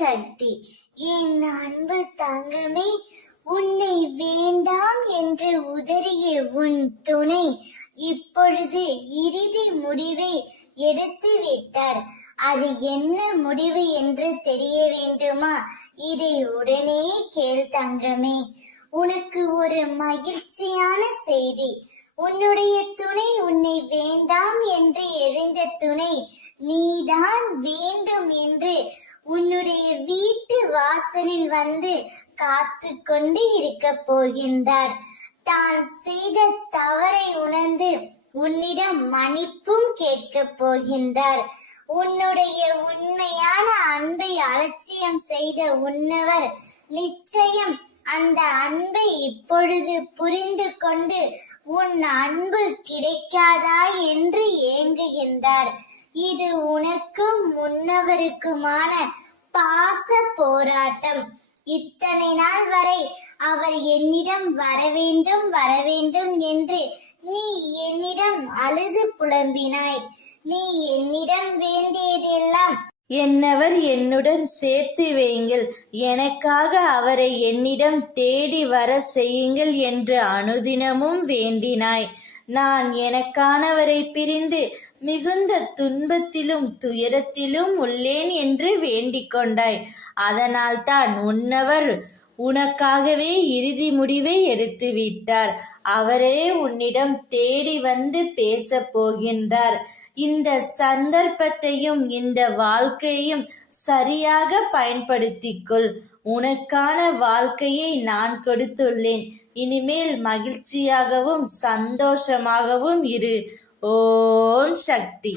சக்தி. என் அன்பு தங்கமே, உன்னை வேண்டாம் என்று உதறிய உன் துணை இப்பொழுது இறுதி முடிவை எடுத்து விட்டார். அது என்ன முடிவு என்று தெரிய வேண்டுமா? இதை உடனே கேள் தங்கமே. உனக்கு ஒரு மகிழ்ச்சியான செய்தி. உன்னுடைய துணை, உன்னை வேண்டாம் என்று எறிந்த துணை நீதான் வேண்டும் என்று உன்னுடைய வீட்டு வாசலில் வந்து காத்து கொண்டு இருக்க போகின்றார். தான் செய்த தவறை உணர்ந்து உன்னிடம் மன்னிப்பும் கேட்க போகின்றார். உன்னுடைய உண்மையான அன்பை அலட்சியம் செய்த உன்னவர் நிச்சயம் அந்த அன்பை இப்பொழுது புரிந்து கொண்டு உன் அன்பு கிடைக்காதா என்று ஏங்குகின்றார். இது உனக்கும் முன்னவருக்குமான பாச போராட்டம். இத்தனை நாள் வரை அவர் என்னிடம் வரவேண்டும் என்று நீ என்னிடம் அழுது புலம்பினாய். நீ என்னிடம் வேண்டியதெல்லாம் என்னவர் என்னுடன் சேர்த்து வையுங்கள், எனக்காக அவரை என்னிடம் தேடி வர செய்யுங்கள் என்று அனுதினமும் வேண்டினாய். நான் எனக்கானவரை பிரிந்து மிகுந்த துன்பத்திலும் துயரத்திலும் உள்ளேன் என்று வேண்டிக் கொண்டாய். அதனால்தான் உன்னவர் உனக்காகவே இறுதி முடிவை எடுத்து விட்டார். அவரே உன்னிடம் தேடி வந்து பேச போகின்றார். இந்த சந்தர்ப்பத்தையும் இந்த வாழ்க்கையையும் சரியாக பயன்படுத்திக்கொள். உனக்கான வாழ்க்கையை நான் கொடுத்துள்ளேன். இனிமேல் மகிழ்ச்சியாகவும் சந்தோஷமாகவும் இரு. ஓம் சக்தி.